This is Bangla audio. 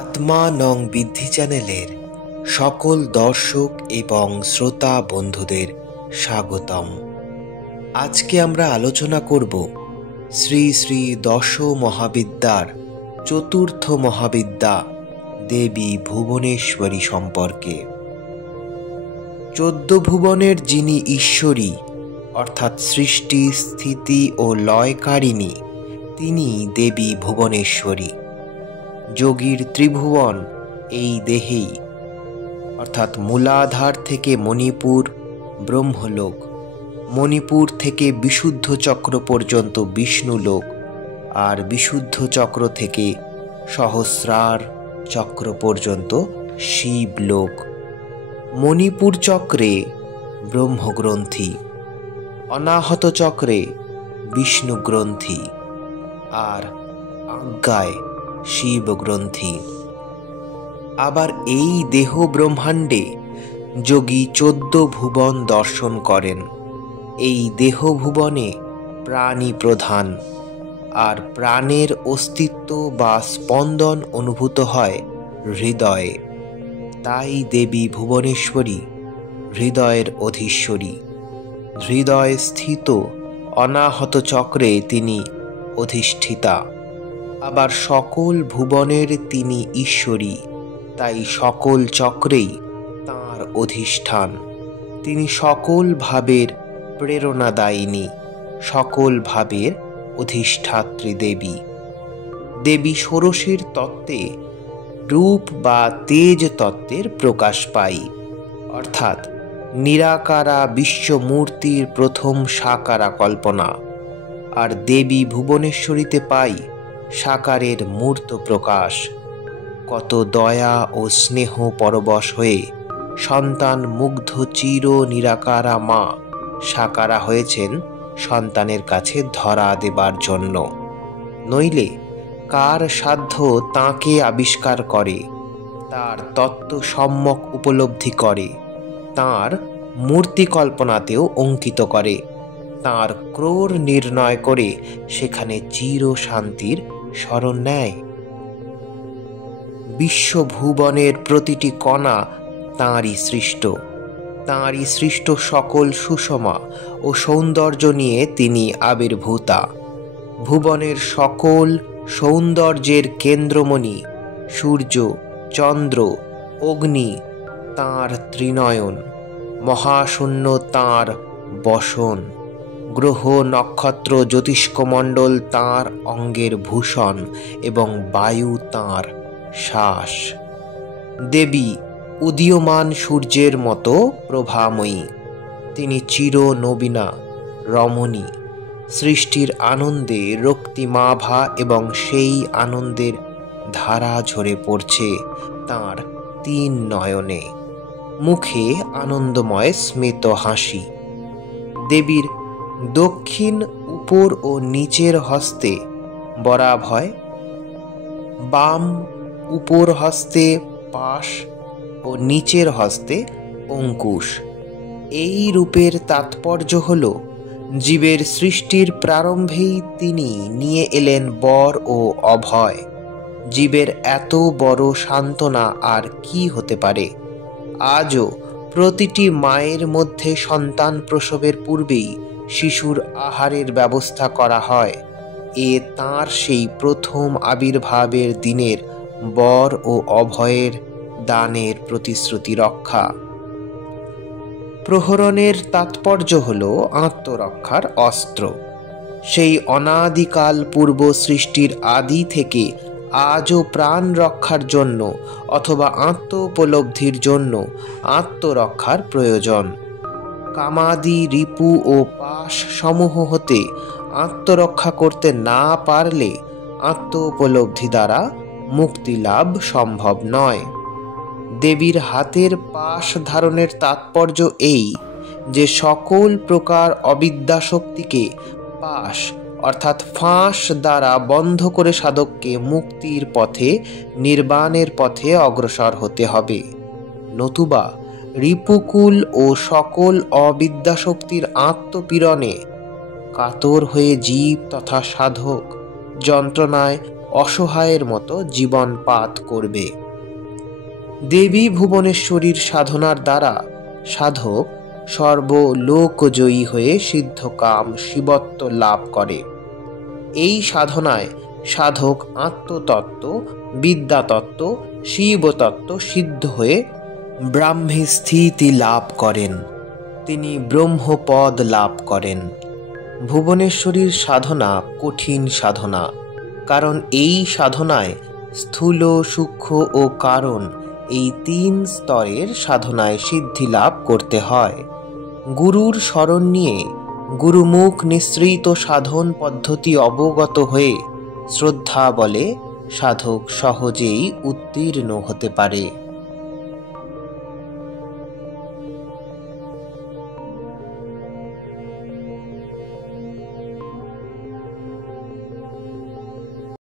আত্মা নং বিদ্ধি চ্যানেলের সকল দর্শক এবং শ্রোতা বন্ধুদের স্বাগতম। আজকে আমরা আলোচনা করব শ্রী শ্রী দশ মহাবিদ্যার চতুর্থ মহাবিদ্যা দেবী ভুবনেশ্বরী সম্পর্কে। 14 ভুবনের যিনি ঈশ্বরী অর্থাৎ সৃষ্টি স্থিতি ও লয়কারিণী, তিনি দেবী ভুবনেশ্বরী। যোগীর ত্রিভুবন এই দেহেই, অর্থাৎ মূলাধার থেকে মণিপুর ব্রহ্মলোক, মণিপুর থেকে বিশুদ্ধ চক্র পর্যন্ত বিষ্ণুলোক, আর বিশুদ্ধ চক্র থেকে সহস্রার চক্র পর্যন্ত শিবলোক। মণিপুর চক্রে ব্রহ্মগ্রন্থি, অনাহত চক্রে বিষ্ণু গ্রন্থি, আর আজ্ঞায় শিব গ্রন্থি। আবার এই দেহ ব্রহ্মাণ্ডে যোগী 14 ভুবন দর্শন করেন। এই দেহ ভুবনে প্রাণী প্রধান, আর প্রাণের অস্তিত্ব বা স্পন্দন অনুভূত হয় হৃদয়ে। তাই দেবী ভুবনেশ্বরী হৃদয়ের অধীশ্বরী। হৃদয় স্থিত অনাহত চক্রে তিনি অধিষ্ঠিতা। আবার সকল ভুবনের তিনি ঈশ্বরী, তাই সকল চক্রেই তাঁর অধিষ্ঠান। তিনি সকল ভাবের প্রেরণাদায়িনী, সকল ভাবের অধিষ্ঠাত্রী দেবী। দেবী ষোড়শীর তত্ত্বে রূপ বা তেজ তত্ত্বের প্রকাশ পাই, অর্থাৎ নিরাকারা বিশ্বমূর্তির প্রথম সাকারা কল্পনা। আর দেবী ভুবনেশ্বরীতে পাই সাকারের মূর্ত প্রকাশ। কত দয়া ও স্নেহ পরবশ হয়ে সন্তান মুগ্ধ চির নিরাকারা মা সাকারা হয়েছেন সন্তানের কাছে ধরা দেবার জন্য। নইলে কার সাধ্য তাঁকে আবিষ্কার করে, তার তত্ত্ব সম্যক উপলব্ধি করে, তাঁর মূর্তি কল্পনাতেও অঙ্কিত করে, তাঁর ক্রোর নির্ণয় করে সেখানে চির শান্তির শরণ নেয়। বিশ্বভুবনের প্রতিটি কণা তাঁরই সৃষ্ট। তাঁরই সৃষ্ট সকল সুষমা ও সৌন্দর্য নিয়ে তিনি আবির্ভূতা। ভুবনের সকল সৌন্দর্যের কেন্দ্রমণি সূর্য, চন্দ্র, অগ্নি তাঁর ত্রিনয়ন, মহাশূন্য তাঁর বসন, গ্রহ নক্ষত্র জ্যোতিষ্কমণ্ডল তাঁর অঙ্গের ভূষণ এবং বায়ু তাঁর শ্বাস। দেবী উদীয়মান সূর্যের মতো প্রভাময়ী। তিনি চির নবীনা রমণী। সৃষ্টির আনন্দে রক্তিমাভা এবং সেই আনন্দের ধারা ঝরে পড়ছে তাঁর 3 নয়নে। মুখে আনন্দময় স্মিত হাসি। দেবীর দক্ষিণ উপর ও নিচের হস্তে বরাভয়, বাম উপর হস্তে পাশ ও নিচের হস্তে অঙ্কুশ। এই রূপের তাৎপর্য হল, জীবের সৃষ্টির প্রারম্ভেই তিনি নিয়ে এলেন বর ও অভয়। জীবের এত বড় সান্ত্বনা আর কি হতে পারে? আজও প্রতিটি মায়ের মধ্যে সন্তান প্রসবের পূর্বেই শিশুর আহারের ব্যবস্থা করা হয়। এ তাঁর সেই প্রথম আবির্ভাবের দিনের বর ও অভয়ের দানের প্রতিশ্রুতি রক্ষা। প্রহরণের তাৎপর্য হল আত্মরক্ষার অস্ত্র। সেই অনাদিকাল পূর্ব সৃষ্টির আদি থেকে আজও প্রাণ রক্ষার জন্য অথবা আত্মোপলব্ধির জন্য আত্মরক্ষার প্রয়োজন। কামাদি রিপু ও পাশ সমূহ হতে আত্মরক্ষা করতে না পারলে আত্মোপলব্ধি দ্বারা মুক্তি লাভ সম্ভব নয়। দেবীর হাতের পাশ ধারণের তাৎপর্য এই যে সকল প্রকার অবিদ্যা শক্তিকে পাশ অর্থাৎ ফাঁস দ্বারা বন্ধ করে সাধককে মুক্তির পথে, নির্বাণের পথে অগ্রসর হতে হবে। নতুবা রিপুকুল ও সকল অবিদ্যা শক্তির আত্মপীড়নে কাতর হয়ে জীব তথা সাধক যন্ত্রণায় অসহায়ের মতো জীবন পাত করবে। দেবী ভুবনেশ্বরীর সাধনার দ্বারা সাধক সর্বলোকজয়ী হয়ে সিদ্ধকাম শিবত্ব লাভ করে। এই সাধনায় সাধক আত্মতত্ত্ব, বিদ্যাতত্ত্ব, শিবতত্ত্ব সিদ্ধ হয়ে ব্রাহ্মে স্থিতি লাভ করেন। তিনি ব্রহ্মপদ লাভ করেন। ভুবনেশ্বরীর সাধনা কঠিন সাধনা, কারণ এই সাধনায় স্থূল, সূক্ষ্ম ও কারণ এই 3 স্তরের সাধনায় সিদ্ধি লাভ করতে হয়। গুরুর শরণ নিয়ে গুরুমুখ নিঃসৃত সাধন পদ্ধতি অবগত হয়ে শ্রদ্ধা বলে সাধক সহজেই উত্তীর্ণ হতে পারে।